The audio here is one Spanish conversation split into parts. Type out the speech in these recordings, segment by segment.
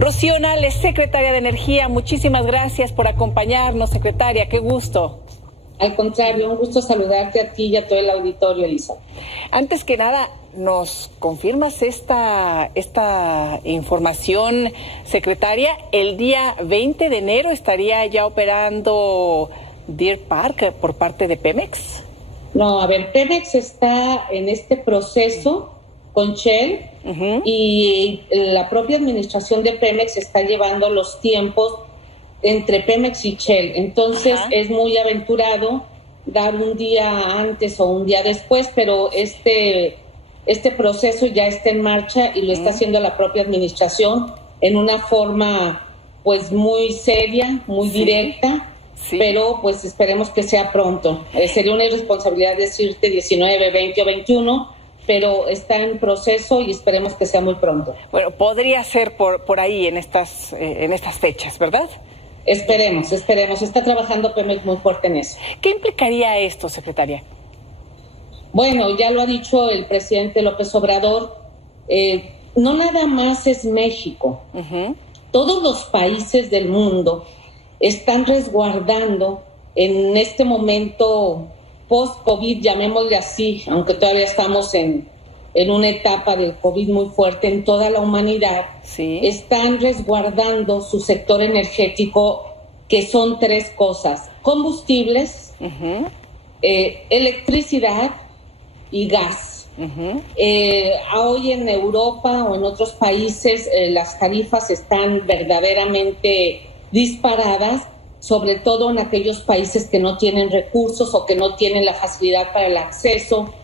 Rocío Nales, secretaria de Energía, muchísimas gracias por acompañarnos, secretaria, qué gusto. Al contrario, un gusto saludarte a ti y a todo el auditorio, Elisa. Antes que nada, ¿nos confirmas esta información, secretaria? El día 20 de enero estaría ya operando Deer Park por parte de Pemex. No, a ver, Pemex está en este proceso con Shell y la propia administración de Pemex está llevando los tiempos entre Pemex y Shell. Entonces es muy aventurado dar un día antes o un día después, pero este proceso ya está en marcha y lo está haciendo la propia administración en una forma pues muy seria, muy directa. Sí. Pero pues esperemos que sea pronto. Sería una irresponsabilidad decirte 19, 20 o 21, pero está en proceso y esperemos que sea muy pronto. Bueno, podría ser por ahí en estas fechas, ¿verdad? Esperemos. Está trabajando Pemex muy fuerte en eso. ¿Qué implicaría esto, secretaria? Bueno, ya lo ha dicho el presidente López Obrador, no nada más es México. Todos los países del mundo están resguardando en este momento post-COVID, llamémosle así, aunque todavía estamos en una etapa del COVID muy fuerte en toda la humanidad, están resguardando su sector energético, que son tres cosas: combustibles, electricidad y gas. Hoy en Europa o en otros países las tarifas están verdaderamente disparadas, sobre todo en aquellos países que no tienen recursos o que no tienen la facilidad para el acceso.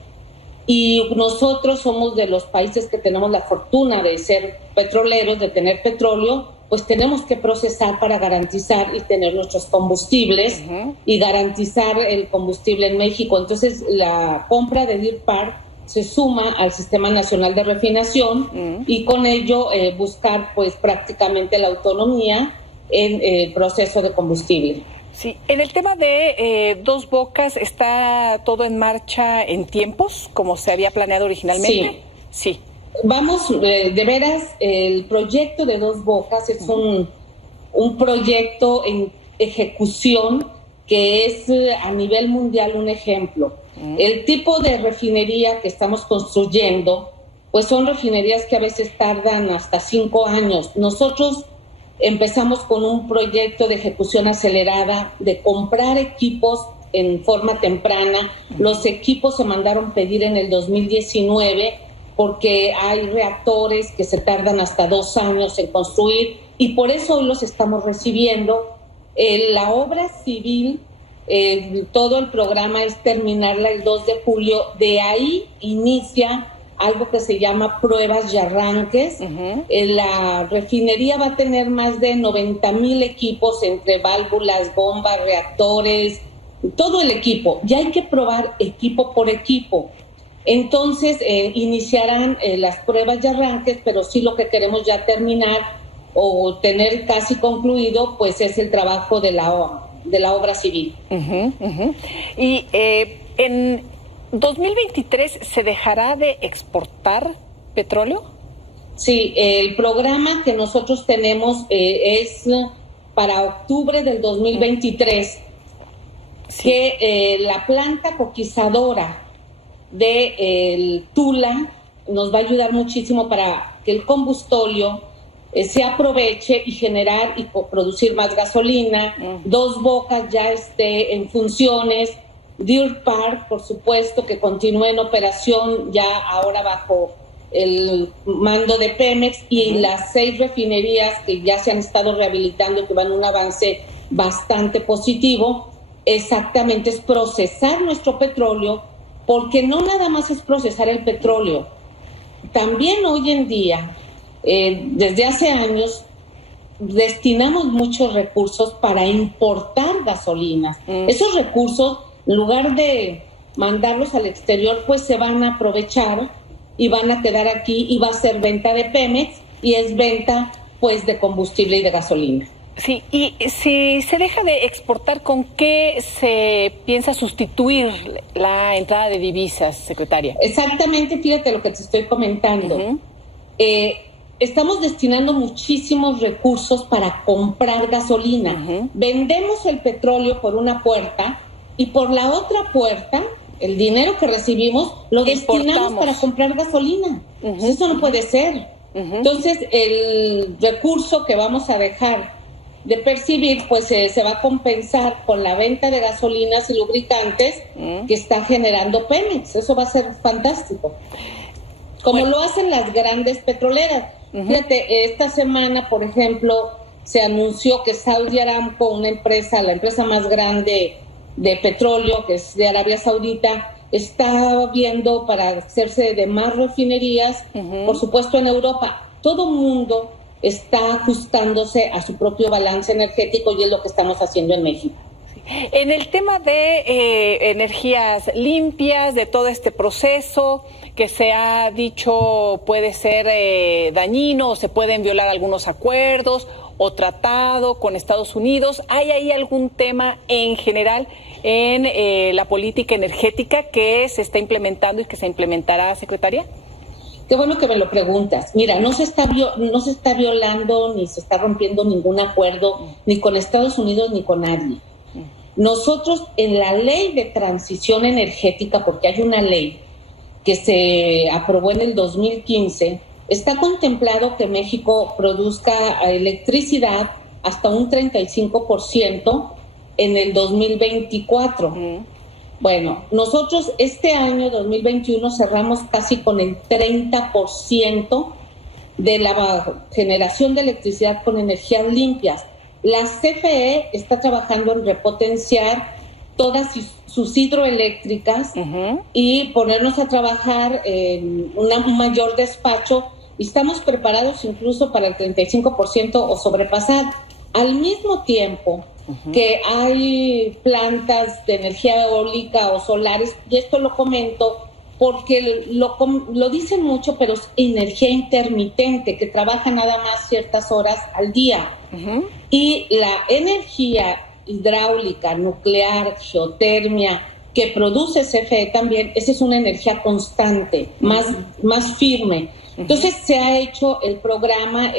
Y nosotros somos de los países que tenemos la fortuna de ser petroleros, de tener petróleo, pues tenemos que procesar para garantizar y tener nuestros combustibles y garantizar el combustible en México. Entonces la compra de Deer Park se suma al Sistema Nacional de Refinación y con ello buscar pues prácticamente la autonomía en el proceso de combustible. Sí, en el tema de Dos Bocas, ¿está todo en marcha en tiempos, como se había planeado originalmente? Sí. Vamos, de veras, el proyecto de Dos Bocas es un proyecto en ejecución que es a nivel mundial un ejemplo. El tipo de refinería que estamos construyendo, pues son refinerías que a veces tardan hasta 5 años. Nosotros empezamos con un proyecto de ejecución acelerada, de comprar equipos en forma temprana. Los equipos se mandaron pedir en el 2019 porque hay reactores que se tardan hasta 2 años en construir y por eso hoy los estamos recibiendo. La obra civil, todo el programa es terminarla el 2 de julio. De ahí inicia algo que se llama pruebas y arranques. La refinería va a tener más de 90,000 equipos entre válvulas, bombas, reactores, todo el equipo. Ya hay que probar equipo por equipo. Entonces iniciarán las pruebas y arranques, pero sí lo que queremos ya terminar o tener casi concluido, pues es el trabajo de la obra civil. Y en 2023 ¿se dejará de exportar petróleo? Sí, el programa que nosotros tenemos es para octubre del 2023, que la planta coquizadora de Tula nos va a ayudar muchísimo para que el combustóleo se aproveche y generar y producir más gasolina. Dos Bocas ya esté en funciones. Deer Park, por supuesto, que continúe en operación ya ahora bajo el mando de Pemex y las 6 refinerías que ya se han estado rehabilitando y que van un avance bastante positivo. Exactamente, es procesar nuestro petróleo, porque no nada más es procesar el petróleo. También hoy en día, desde hace años, destinamos muchos recursos para importar gasolinas. Esos recursos, en lugar de mandarlos al exterior, pues se van a aprovechar y van a quedar aquí y va a ser venta de Pemex y es venta pues de combustible y de gasolina. Sí, y si se deja de exportar, ¿con qué se piensa sustituir la entrada de divisas, secretaria? Exactamente, fíjate lo que te estoy comentando. estamos destinando muchísimos recursos para comprar gasolina. Vendemos el petróleo por una puerta y por la otra puerta, el dinero que recibimos lo destinamos para comprar gasolina. Eso no puede ser. Entonces, el recurso que vamos a dejar de percibir, pues se va a compensar con la venta de gasolinas y lubricantes que está generando Pemex. Eso va a ser fantástico. Como lo hacen las grandes petroleras. Fíjate, esta semana, por ejemplo, se anunció que Saudi Aramco, una empresa, la empresa más grande de petróleo, que es de Arabia Saudita, está viendo para hacerse de más refinerías, por supuesto en Europa. Todo mundo está ajustándose a su propio balance energético y es lo que estamos haciendo en México. En el tema de energías limpias, de todo este proceso que se ha dicho puede ser dañino o se pueden violar algunos acuerdos o tratado con Estados Unidos, ¿hay ahí algún tema en general en la política energética que se está implementando y que se implementará, secretaria? Qué bueno que me lo preguntas. Mira, no se está violando ni se está rompiendo ningún acuerdo ni con Estados Unidos ni con nadie. Nosotros en la ley de transición energética, porque hay una ley que se aprobó en el 2015, está contemplado que México produzca electricidad hasta un 35% en el 2024. Bueno, nosotros este año 2021 cerramos casi con el 30% de la generación de electricidad con energías limpias. La CFE está trabajando en repotenciar todas sus hidroeléctricas y ponernos a trabajar en un mayor despacho, y estamos preparados incluso para el 35% o sobrepasar. Al mismo tiempo que hay plantas de energía eólica o solares, y esto lo comento porque lo dicen mucho, pero es energía intermitente, que trabaja nada más ciertas horas al día. Y la energía hidráulica, nuclear, geotermia, que produce CFE también, esa es una energía constante, más firme. Entonces se ha hecho el programa,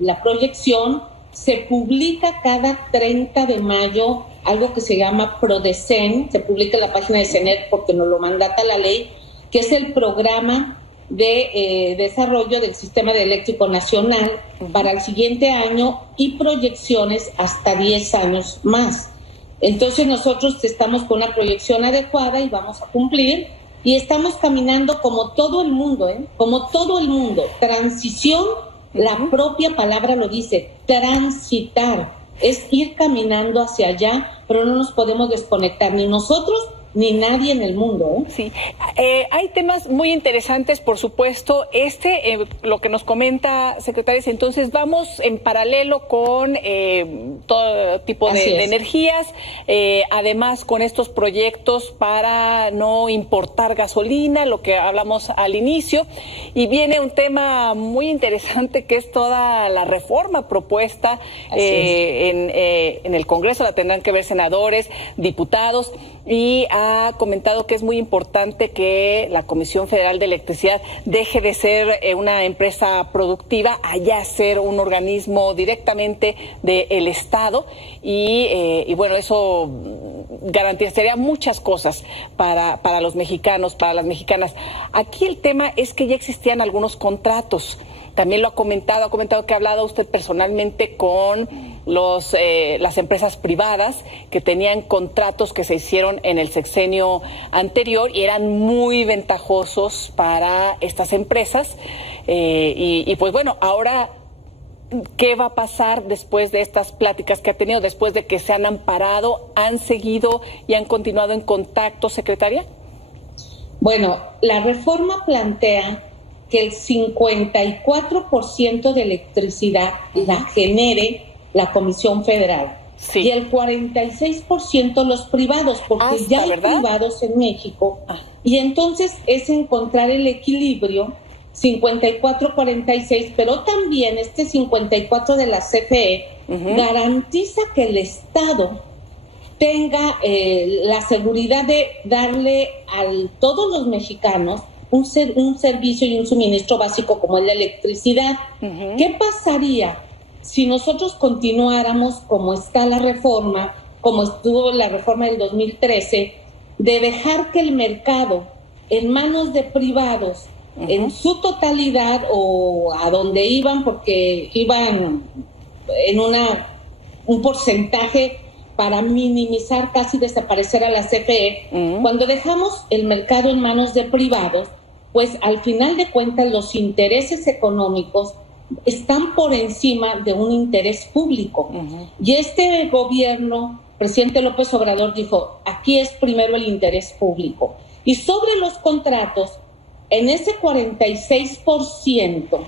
la proyección, se publica cada 30 de mayo algo que se llama PRODECEN, se publica en la página de CENER porque nos lo mandata la ley, que es el programa de desarrollo del Sistema Eléctrico Nacional para el siguiente año y proyecciones hasta 10 años más. Entonces nosotros estamos con una proyección adecuada y vamos a cumplir, y estamos caminando como todo el mundo, como todo el mundo. Transición, la propia palabra lo dice, transitar, es ir caminando hacia allá, pero no nos podemos desconectar, ni nosotros ni nadie en el mundo. Sí, hay temas muy interesantes, por supuesto. Lo que nos comenta, secretaria, entonces vamos en paralelo con todo tipo de energías, además con estos proyectos para no importar gasolina, lo que hablamos al inicio, y viene un tema muy interesante que es toda la reforma propuesta en el Congreso. La tendrán que ver senadores, diputados, y ha comentado que es muy importante que la Comisión Federal de Electricidad deje de ser una empresa productiva, allá ser un organismo directamente del Estado, y bueno, eso garantizaría muchas cosas para los mexicanos, para las mexicanas. Aquí el tema es que ya existían algunos contratos. También lo ha comentado que ha hablado usted personalmente con las empresas privadas que tenían contratos que se hicieron en el sexenio anterior y eran muy ventajosos para estas empresas. Y pues bueno, ahora, ¿qué va a pasar después de estas pláticas que ha tenido, después de que se han amparado, han seguido y han continuado en contacto, secretaria? Bueno, la reforma plantea que el 54% de electricidad la genere la Comisión Federal, y el 46% los privados, porque ya hay privados en México, y entonces es encontrar el equilibrio 54-46, pero también este 54 de la CFE garantiza que el Estado tenga la seguridad de darle a todos los mexicanos un servicio y un suministro básico como es la electricidad. ¿Qué pasaría si nosotros continuáramos como está la reforma, como estuvo la reforma del 2013, de dejar que el mercado en manos de privados en su totalidad o a donde iban, porque iban en un porcentaje para minimizar, casi desaparecer a la CFE, cuando dejamos el mercado en manos de privados, pues al final de cuentas los intereses económicos están por encima de un interés público. Y este gobierno, presidente López Obrador, dijo, aquí es primero el interés público. Y sobre los contratos, en ese 46%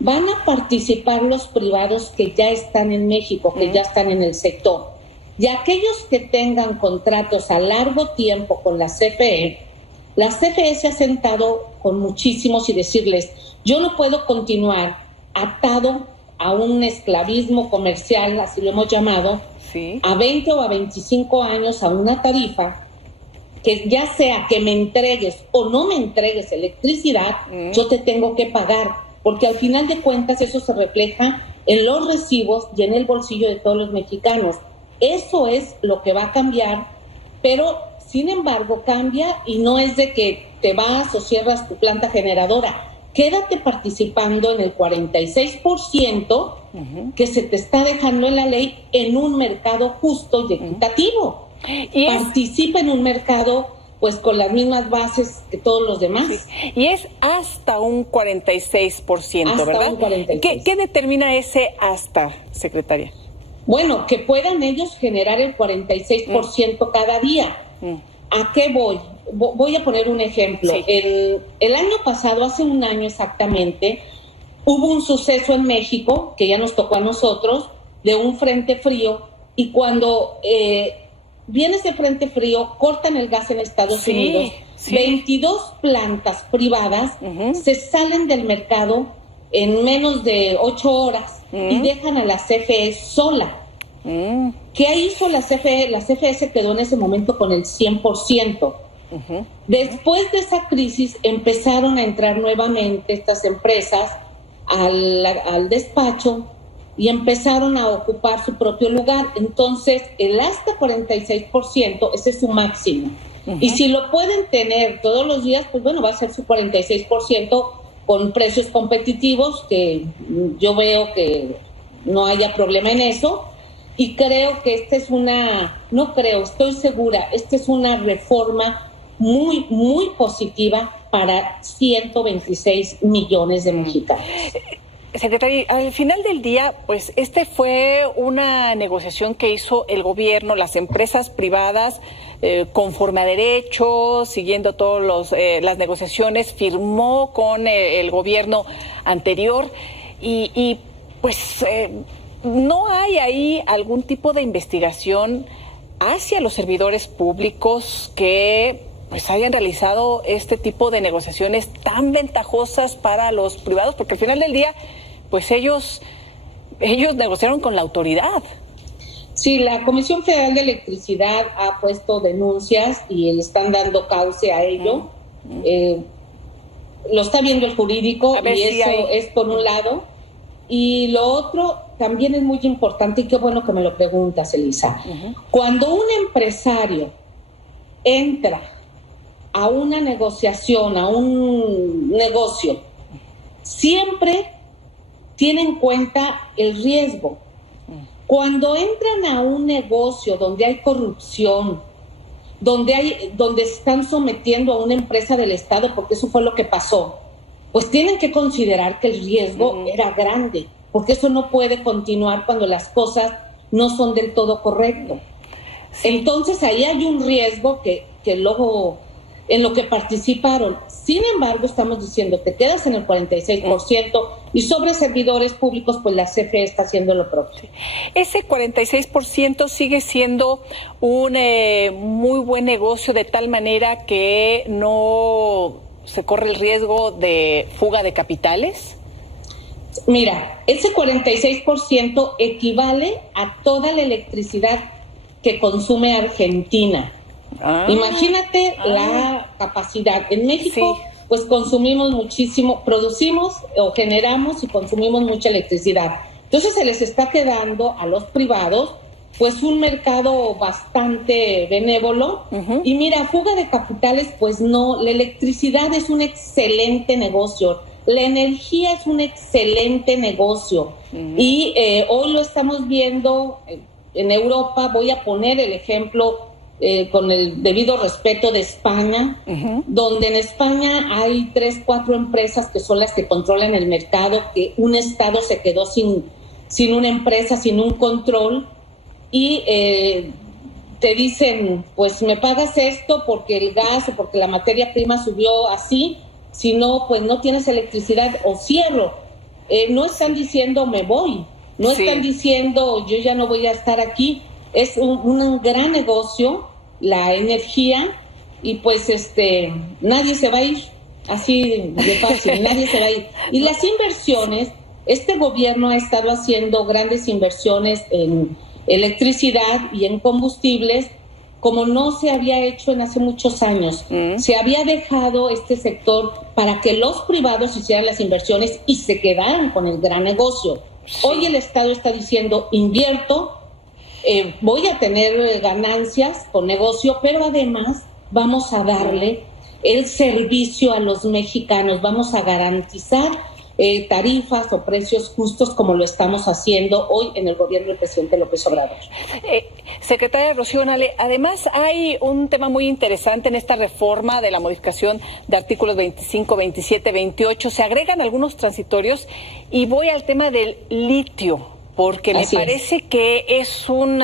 van a participar los privados que ya están en México, que ya están en el sector. Y aquellos que tengan contratos a largo tiempo con la CFE se ha sentado con muchísimos y decirles, yo no puedo continuar atado a un esclavismo comercial, así lo hemos llamado, a 20 o a 25 años a una tarifa que ya sea que me entregues o no me entregues electricidad, yo te tengo que pagar, porque al final de cuentas eso se refleja en los recibos y en el bolsillo de todos los mexicanos. Eso es lo que va a cambiar, pero sin embargo cambia y no es de que te vas o cierras tu planta generadora. Quédate participando en el 46% que se te está dejando en la ley en un mercado justo y equitativo. Participa en un mercado pues con las mismas bases que todos los demás. Y es hasta un 46%, hasta, ¿verdad? Un 46%. ¿Qué determina ese hasta, secretaria? Bueno, que puedan ellos generar el 46% cada día. ¿A qué voy? Voy a poner un ejemplo. El año pasado, hace un año exactamente, hubo un suceso en México, que ya nos tocó a nosotros, de un frente frío, y cuando viene ese frente frío, cortan el gas en Estados Unidos, 22 plantas privadas se salen del mercado en menos de 8 horas y dejan a la CFE sola. ¿Qué hizo la CFE? La CFE se quedó en ese momento con el 100%. Después de esa crisis empezaron a entrar nuevamente estas empresas al despacho y empezaron a ocupar su propio lugar. Entonces, el hasta 46%, ese es su máximo. Y si lo pueden tener todos los días, pues bueno, va a ser su 46% con precios competitivos, que yo veo que no haya problema en eso. Y creo que estoy segura, esta es una reforma muy, muy positiva para 126 millones de mexicanos. Secretaria, al final del día, pues fue una negociación que hizo el gobierno, las empresas privadas, conforme a derecho, siguiendo todas las negociaciones, firmó con el gobierno anterior y pues ¿no hay ahí algún tipo de investigación hacia los servidores públicos que pues hayan realizado este tipo de negociaciones tan ventajosas para los privados? Porque al final del día, pues ellos negociaron con la autoridad. Sí, la Comisión Federal de Electricidad ha puesto denuncias y le están dando cauce a ello. Lo está viendo el jurídico y eso es por un lado. Y lo otro también es muy importante, y qué bueno que me lo preguntas, Elisa. Cuando un empresario entra a una negociación, a un negocio, siempre tiene en cuenta el riesgo. Cuando entran a un negocio donde hay corrupción, donde están sometiendo a una empresa del Estado, porque eso fue lo que pasó, pues tienen que considerar que el riesgo era grande, porque eso no puede continuar cuando las cosas no son del todo correctas. Entonces ahí hay un riesgo que luego en lo que participaron. Sin embargo, estamos diciendo, te quedas en el 46% y sobre servidores públicos, pues la CFE está haciendo lo propio. Ese 46% sigue siendo un muy buen negocio, de tal manera que no se corre el riesgo de fuga de capitales. Mira, ese 46% equivale a toda la electricidad que consume Argentina. Imagínate la capacidad. En México pues consumimos muchísimo, producimos o generamos y consumimos mucha electricidad. Entonces se les está quedando a los privados pues un mercado bastante benévolo. Y mira, fuga de capitales, pues no, la electricidad es un excelente negocio, la energía es un excelente negocio. Y hoy lo estamos viendo en Europa. Voy a poner el ejemplo con el debido respeto de España, donde en España hay 3, 4 empresas que son las que controlan el mercado, que un estado se quedó sin una empresa, sin un control, y te dicen, pues me pagas esto porque el gas o porque la materia prima subió así, si no, pues no tienes electricidad o cierro. No están diciendo me voy, no están diciendo yo ya no voy a estar aquí. Es un gran negocio la energía, y pues nadie se va a ir así de fácil, nadie se va a ir. Y las inversiones, este gobierno ha estado haciendo grandes inversiones en electricidad y en combustibles como no se había hecho en hace muchos años. Se había dejado este sector para que los privados hicieran las inversiones y se quedaran con el gran negocio. Hoy el Estado está diciendo, invierto, voy a tener ganancias con negocio, pero además vamos a darle el servicio a los mexicanos, vamos a garantizar tarifas o precios justos como lo estamos haciendo hoy en el gobierno del presidente López Obrador. Secretaria Rocío Nale, además hay un tema muy interesante en esta reforma de la modificación de artículos 25, 27, 28. Se agregan algunos transitorios y voy al tema del litio, porque me parece que es un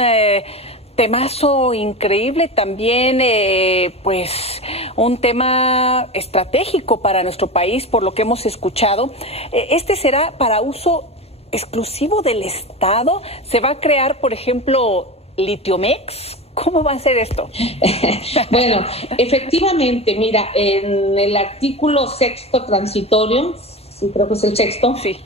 temazo increíble también, pues un tema estratégico para nuestro país, por lo que hemos escuchado. ¿Este será para uso exclusivo del Estado? ¿Se va a crear, por ejemplo, Litiomex? ¿Cómo va a ser esto? Bueno, efectivamente, mira, en el artículo 6º transitorio, sí, creo que es el 6º, sí.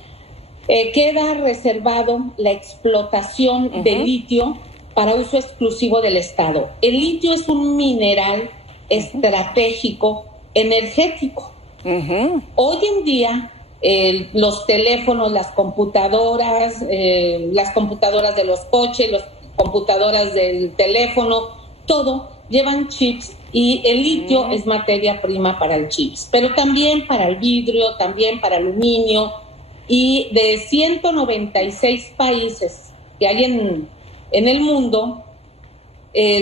Queda reservado la explotación de litio para uso exclusivo del Estado. El litio es un mineral estratégico, energético. Hoy en día, los teléfonos, las computadoras de los coches, las computadoras del teléfono, todo llevan chips, y el litio es materia prima para el chips, pero también para el vidrio, también para aluminio. Y de 196 países que hay en el mundo,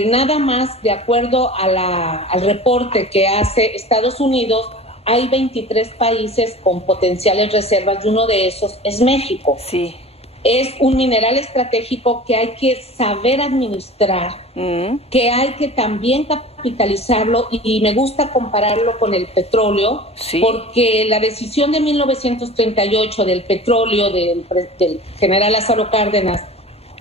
nada más, de acuerdo a al reporte que hace Estados Unidos, hay 23 países con potenciales reservas, y uno de esos es México. Sí. Es un mineral estratégico que hay que saber administrar, que hay que también capitalizarlo, y me gusta compararlo con el petróleo, porque la decisión de 1938 del petróleo del general Lázaro Cárdenas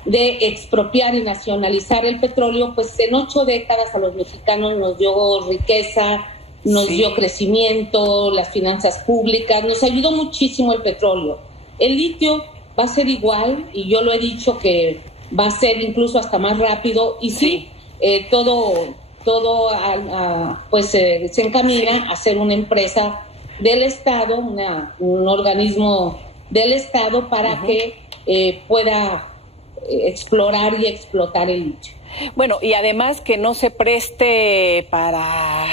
de expropiar y nacionalizar el petróleo, pues en 8 décadas a los mexicanos nos dio riqueza, nos dio crecimiento, las finanzas públicas, nos ayudó muchísimo el petróleo. El litio va a ser igual, y yo lo he dicho que va a ser incluso hasta más rápido, y todo pues se encamina a ser una empresa del Estado, un organismo del Estado para que pueda explorar y explotar el litio. Bueno, y además que no se preste para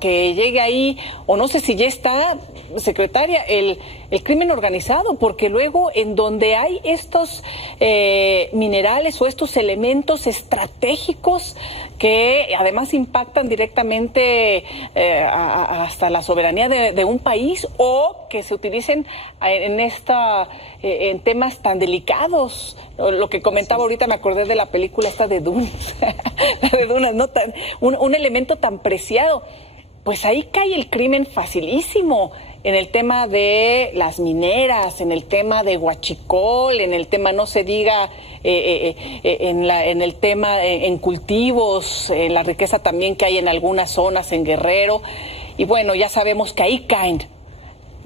que llegue ahí, o no sé si ya está, secretaria, el crimen organizado, porque luego en donde hay estos minerales o estos elementos estratégicos que además impactan directamente hasta la soberanía de un país, o que se utilicen en temas tan delicados. Lo que comentaba ahorita, me acordé de la película esta de Dune, la de Dune, ¿no? Un elemento tan preciado. Pues ahí cae el crimen facilísimo, en el tema de las mineras, en el tema de huachicol, en el tema, no se diga, en el tema en cultivos, la riqueza también que hay en algunas zonas, en Guerrero, y bueno, ya sabemos que ahí caen.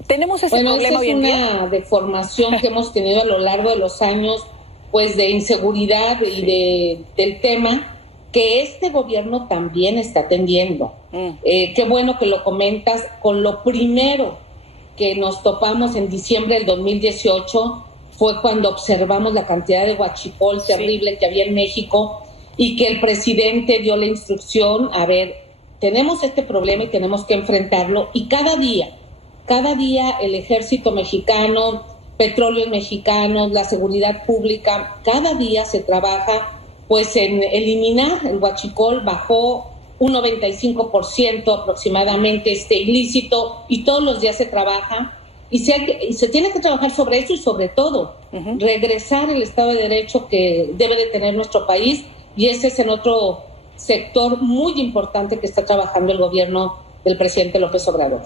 Tenemos ese problema hoy en día. Es una deformación que hemos tenido a lo largo de los años, pues de inseguridad y del tema, que este gobierno también está atendiendo. Qué bueno que lo comentas. Con lo primero que nos topamos en diciembre del 2018 fue cuando observamos la cantidad de huachicol terrible que había en México y que el presidente dio la instrucción, a ver, tenemos este problema y tenemos que enfrentarlo, y cada día el ejército mexicano, petróleos mexicanos, la seguridad pública, cada día se trabaja pues en eliminar el huachicol. Bajó un 95% aproximadamente ilícito, y todos los días se trabaja y se tiene que trabajar sobre eso, y sobre todo regresar el Estado de Derecho que debe de tener nuestro país, y ese es en otro sector muy importante que está trabajando el gobierno del presidente López Obrador.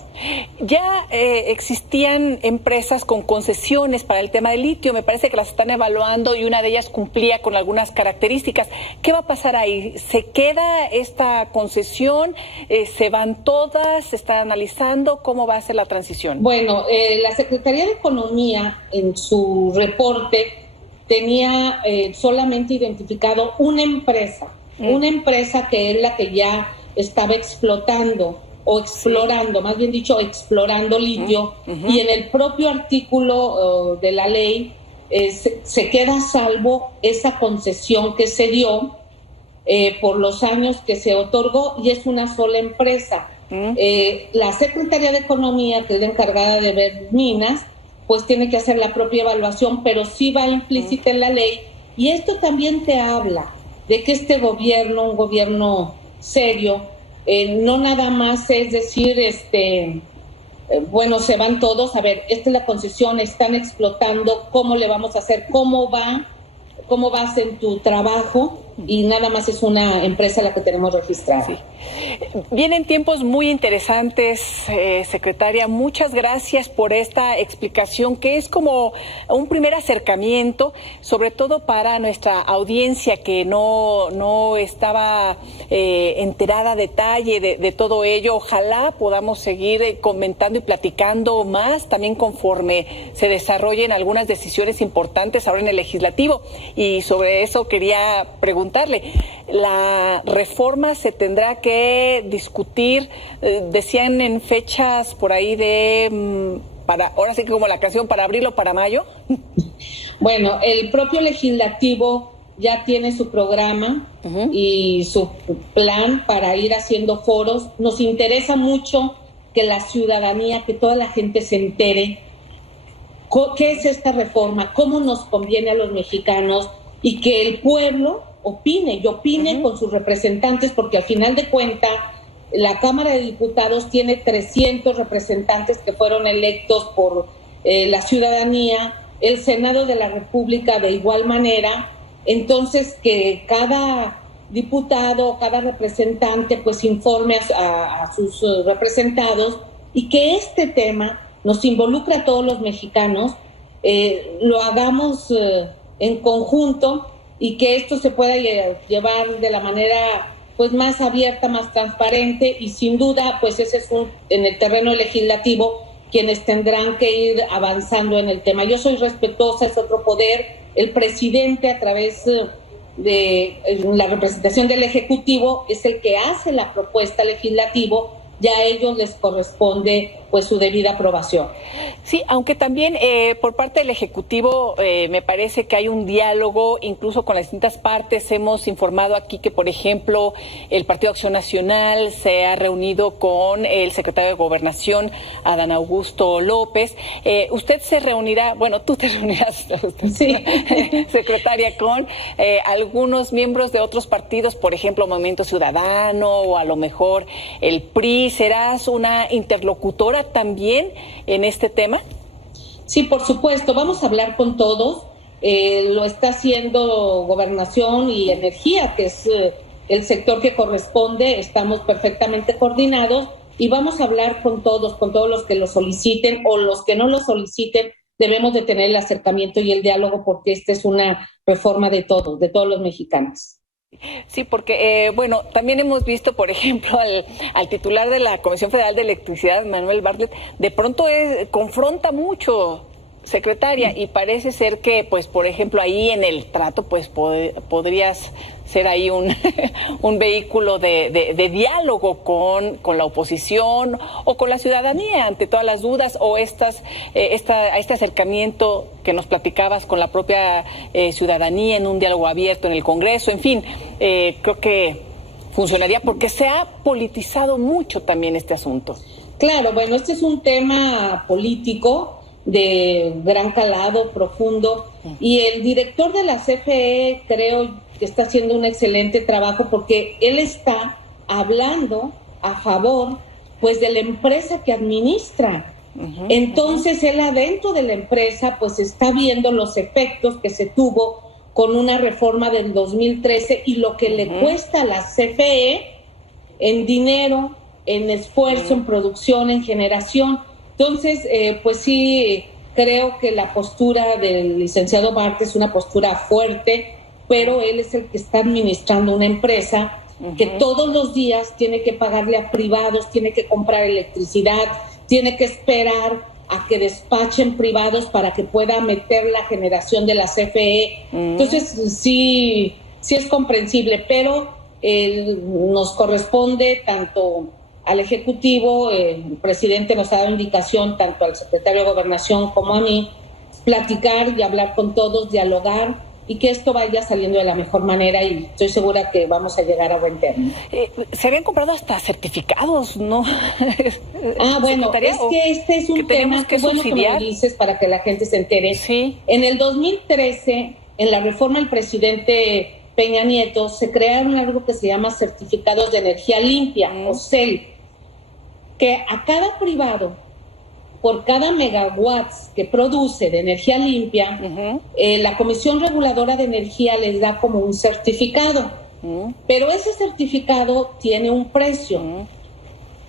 Ya existían empresas con concesiones para el tema del litio, me parece que las están evaluando y una de ellas cumplía con algunas características. ¿Qué va a pasar ahí? ¿Se queda esta concesión? ¿Se van todas? ¿Se está analizando? ¿Cómo va a ser la transición? Bueno, la Secretaría de Economía en su reporte tenía solamente identificado una empresa que es la que ya estaba explotando o explorando, más bien dicho, explorando litio, y en el propio artículo de la ley se queda a salvo esa concesión que se dio por los años que se otorgó, y es una sola empresa. La Secretaría de Economía, que es la encargada de ver minas, pues tiene que hacer la propia evaluación, pero sí va implícita en la ley, y esto también te habla de que este gobierno, un gobierno serio, no nada más es decir, bueno, se van todos, a ver, esta es la concesión, están explotando, ¿cómo le vamos a hacer? ¿Cómo vas en tu trabajo? Y nada más es una empresa la que tenemos registrada. Sí. Vienen tiempos muy interesantes, secretaria. Muchas gracias por esta explicación, que es como un primer acercamiento, sobre todo para nuestra audiencia que no estaba enterada a detalle de todo ello. Ojalá podamos seguir comentando y platicando más, también conforme se desarrollen algunas decisiones importantes ahora en el legislativo. Y sobre eso quería preguntarle, ¿la reforma se tendrá que discutir? Decían en fechas por ahí ahora sí que como la canción, para abril o para mayo. Bueno, el propio legislativo ya tiene su programa y su plan para ir haciendo foros. Nos interesa mucho que la ciudadanía, que toda la gente se entere qué es esta reforma, cómo nos conviene a los mexicanos, y que el pueblo opine con sus representantes, porque al final de cuentas la Cámara de Diputados tiene 300 representantes que fueron electos por la ciudadanía, el Senado de la República de igual manera. Entonces, que cada diputado, cada representante pues informe a sus representados, y que este tema nos involucre a todos los mexicanos, lo hagamos en conjunto, y que esto se pueda llevar de la manera pues más abierta, más transparente, y sin duda pues ese es en el terreno legislativo quienes tendrán que ir avanzando en el tema. Yo soy respetuosa, es otro poder. El presidente, a través de la representación del Ejecutivo, es el que hace la propuesta legislativa, ya a ellos les corresponde pues su debida aprobación. Sí, aunque también por parte del Ejecutivo me parece que hay un diálogo incluso con las distintas partes. Hemos informado aquí que, por ejemplo, el Partido Acción Nacional se ha reunido con el secretario de Gobernación, Adán Augusto López. Usted se reunirá, bueno, tú te reunirás, sí, secretaria, con algunos miembros de otros partidos, por ejemplo, Movimiento Ciudadano o a lo mejor el PRI. ¿Serás una interlocutora también en este tema? Sí, por supuesto, vamos a hablar con todos. Lo está haciendo Gobernación y Energía, que es el sector que corresponde. Estamos perfectamente coordinados y vamos a hablar con todos los que lo soliciten, o los que no lo soliciten. Debemos de tener el acercamiento y el diálogo, porque esta es una reforma de todos los mexicanos. Sí, porque, bueno, también hemos visto, por ejemplo, al titular de la Comisión Federal de Electricidad, Manuel Bartlett, de pronto confronta mucho secretaria, y parece ser que, pues, por ejemplo, ahí en el trato, pues, podrías ser ahí un vehículo de diálogo con la oposición o con la ciudadanía ante todas las dudas, o este acercamiento que nos platicabas con la propia ciudadanía en un diálogo abierto en el Congreso. En fin, creo que funcionaría, porque se ha politizado mucho también este asunto. Claro, bueno, este es un tema político de gran calado, profundo, y el director de la CFE creo que está haciendo un excelente trabajo, porque él está hablando a favor, pues, de la empresa que administra. Entonces, él adentro de la empresa, pues, está viendo los efectos que se tuvo con una reforma del 2013 y lo que le cuesta a la CFE en dinero, en esfuerzo, en producción, en generación. Entonces, pues sí, creo que la postura del licenciado Bartlett es una postura fuerte, pero él es el que está administrando una empresa que todos los días tiene que pagarle a privados, tiene que comprar electricidad, tiene que esperar a que despachen privados para que pueda meter la generación de la CFE. Entonces, sí es comprensible, pero nos corresponde tanto al Ejecutivo, el presidente nos ha dado indicación, tanto al secretario de Gobernación como a mí, platicar y hablar con todos, dialogar, y que esto vaya saliendo de la mejor manera, y estoy segura que vamos a llegar a buen término. Se habían comprado hasta certificados, ¿no? Bueno, es que este es un tema que bueno que me lo dices para que la gente se entere. Sí. En el 2013, en la reforma del presidente Peña Nieto, se crearon algo que se llama certificados de energía limpia, o CEL, que a cada privado, por cada megawatts que produce de energía limpia, la Comisión Reguladora de Energía les da como un certificado. Pero ese certificado tiene un precio.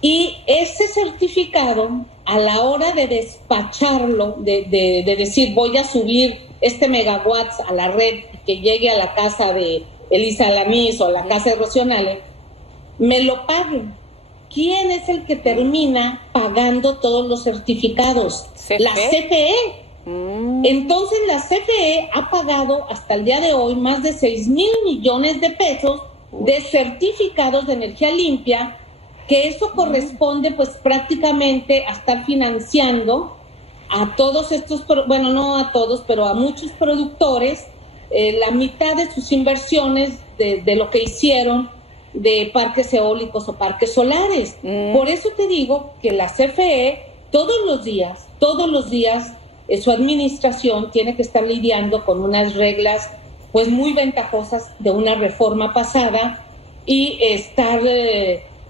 Y ese certificado, a la hora de despacharlo, de decir voy a subir este megawatts a la red y que llegue a la casa de Elisa Alanís o a la casa de Rocío Nale, me lo paguen. ¿Quién es el que termina pagando todos los certificados? ¿CFE? La CFE. Entonces la CFE ha pagado hasta el día de hoy más de 6,000 millones de pesos de certificados de energía limpia, que eso corresponde pues prácticamente a estar financiando a todos estos, bueno, no a todos, pero a muchos productores, la mitad de sus inversiones de lo que hicieron de parques eólicos o parques solares. Por eso te digo que la CFE todos los días, su administración tiene que estar lidiando con unas reglas pues muy ventajosas de una reforma pasada y estar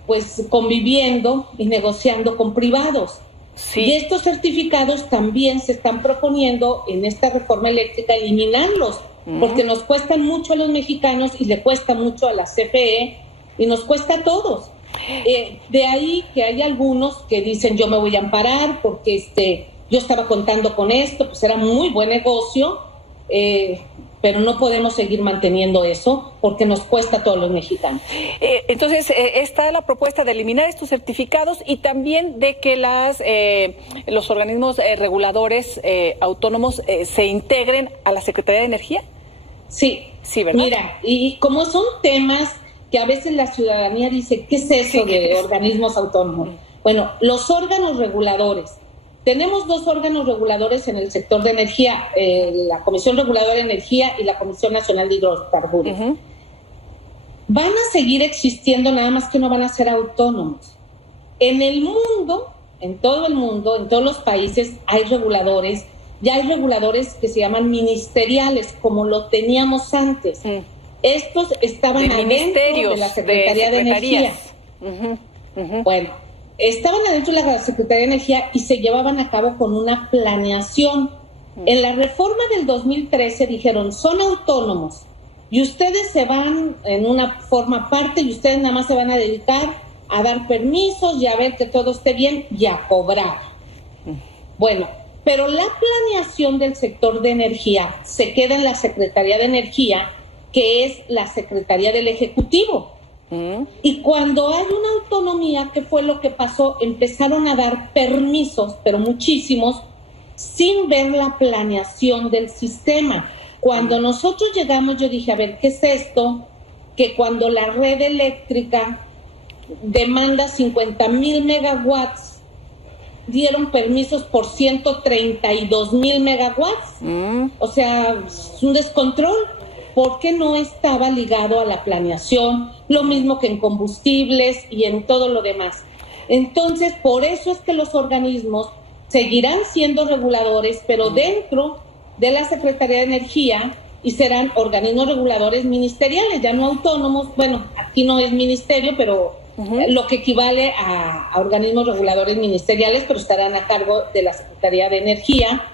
pues conviviendo y negociando con privados. Sí. Y estos certificados también se están proponiendo en esta reforma eléctrica eliminarlos, porque nos cuestan mucho a los mexicanos y le cuesta mucho a la CFE y nos cuesta a todos. De ahí que hay algunos que dicen yo me voy a amparar porque yo estaba contando con esto, pues era muy buen negocio, pero no podemos seguir manteniendo eso porque nos cuesta a todos los mexicanos. Entonces, está la propuesta de eliminar estos certificados y también de que los organismos reguladores autónomos se integren a la Secretaría de Energía. Sí, ¿verdad? Mira, y como son temas que a veces la ciudadanía dice, ¿qué es eso de organismos autónomos? Bueno, los órganos reguladores. Tenemos 2 órganos reguladores en el sector de energía, la Comisión Reguladora de Energía y la Comisión Nacional de Hidrocarburos. Van a seguir existiendo, nada más que no van a ser autónomos. En el mundo, en todo el mundo, en todos los países, hay reguladores, ya hay reguladores que se llaman ministeriales, como lo teníamos antes. Estos estaban adentro de la Secretaría de Energía. Bueno, estaban adentro de la Secretaría de Energía y se llevaban a cabo con una planeación. En la reforma del 2013 dijeron, son autónomos y ustedes se van en una forma aparte y ustedes nada más se van a dedicar a dar permisos y a ver que todo esté bien y a cobrar. Bueno, pero la planeación del sector de energía se queda en la Secretaría de Energía, que es la Secretaría del Ejecutivo. Y cuando hay una autonomía, ¿qué fue lo que pasó? Empezaron a dar permisos, pero muchísimos, sin ver la planeación del sistema. Cuando nosotros llegamos, yo dije, a ver, ¿qué es esto? Que cuando la red eléctrica demanda 50,000 megawatts, dieron permisos por 132,000 megawatts. O sea, es un descontrol, porque no estaba ligado a la planeación, lo mismo que en combustibles y en todo lo demás. Entonces, por eso es que los organismos seguirán siendo reguladores, pero dentro de la Secretaría de Energía, y serán organismos reguladores ministeriales, ya no autónomos. Bueno, aquí no es ministerio, pero lo que equivale a organismos reguladores ministeriales, pero estarán a cargo de la Secretaría de Energía,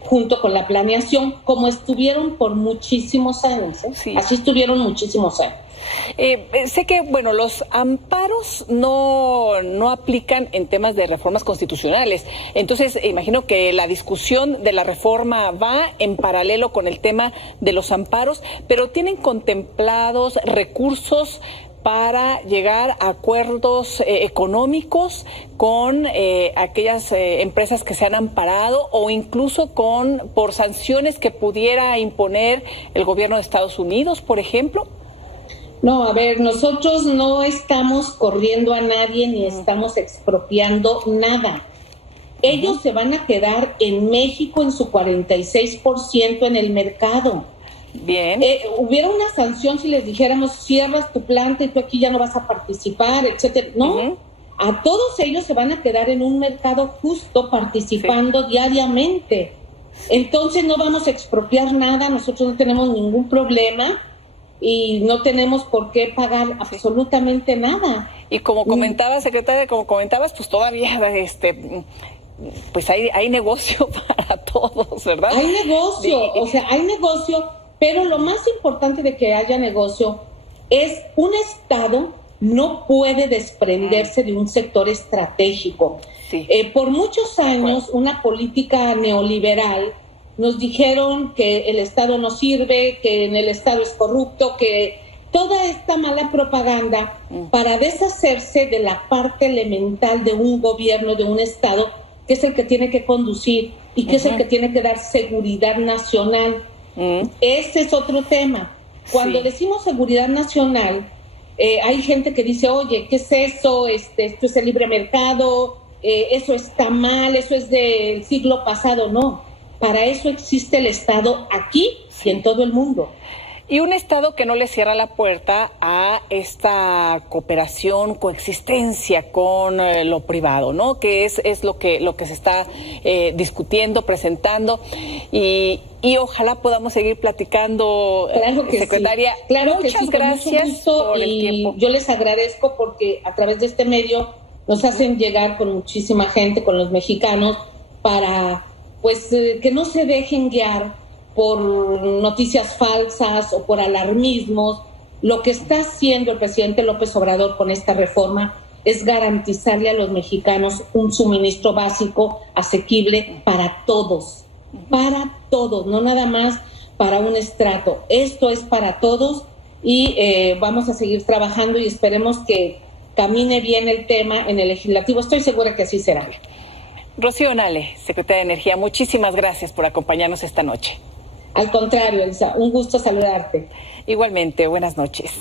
junto con la planeación, como estuvieron por muchísimos años. Sí. Así estuvieron muchísimos años. Sé que, bueno, los amparos no aplican en temas de reformas constitucionales. Entonces, imagino que la discusión de la reforma va en paralelo con el tema de los amparos, pero ¿tienen contemplados recursos para llegar a acuerdos económicos con aquellas empresas que se han amparado, o incluso por sanciones que pudiera imponer el gobierno de Estados Unidos, por ejemplo? No, a ver, nosotros no estamos corriendo a nadie ni estamos expropiando nada. Ellos se van a quedar en México en su 46% en el mercado. Bien. Hubiera una sanción si les dijéramos, cierras tu planta y tú aquí ya no vas a participar, etcétera. No, a todos ellos se van a quedar en un mercado justo, participando diariamente. Entonces no vamos a expropiar nada, nosotros no tenemos ningún problema y no tenemos por qué pagar absolutamente nada. Y como comentaba, secretaria, pues todavía pues hay negocio para todos, ¿verdad? Hay negocio, o sea, hay negocio, pero lo más importante de que haya negocio es un Estado no puede desprenderse de un sector estratégico. Sí. Por muchos años, una política neoliberal nos dijeron que el Estado no sirve, que en el Estado es corrupto, que toda esta mala propaganda para deshacerse de la parte elemental de un gobierno, de un Estado, que es el que tiene que conducir y que es el que tiene que dar seguridad nacional. Ese es otro tema. Cuando decimos seguridad nacional, hay gente que dice, oye, ¿qué es eso? Esto es el libre mercado, eso está mal, eso es del siglo pasado. No, para eso existe el Estado aquí y en todo el mundo. Y un Estado que no le cierra la puerta a esta cooperación, coexistencia con lo privado, ¿no? Que es lo que se está discutiendo, presentando, y ojalá podamos seguir platicando, claro que secretaria. Sí. Claro muchas que sí, gracias por el tiempo. Yo les agradezco porque a través de este medio nos hacen llegar con muchísima gente, con los mexicanos, para pues que no se dejen guiar por noticias falsas o por alarmismos. Lo que está haciendo el presidente López Obrador con esta reforma es garantizarle a los mexicanos un suministro básico asequible para todos, no nada más para un estrato. Esto es para todos y vamos a seguir trabajando y esperemos que camine bien el tema en el legislativo. Estoy segura que así será. Rocío Nale, secretaria de Energía, muchísimas gracias por acompañarnos esta noche. Al contrario, Elsa, un gusto saludarte. Igualmente, buenas noches.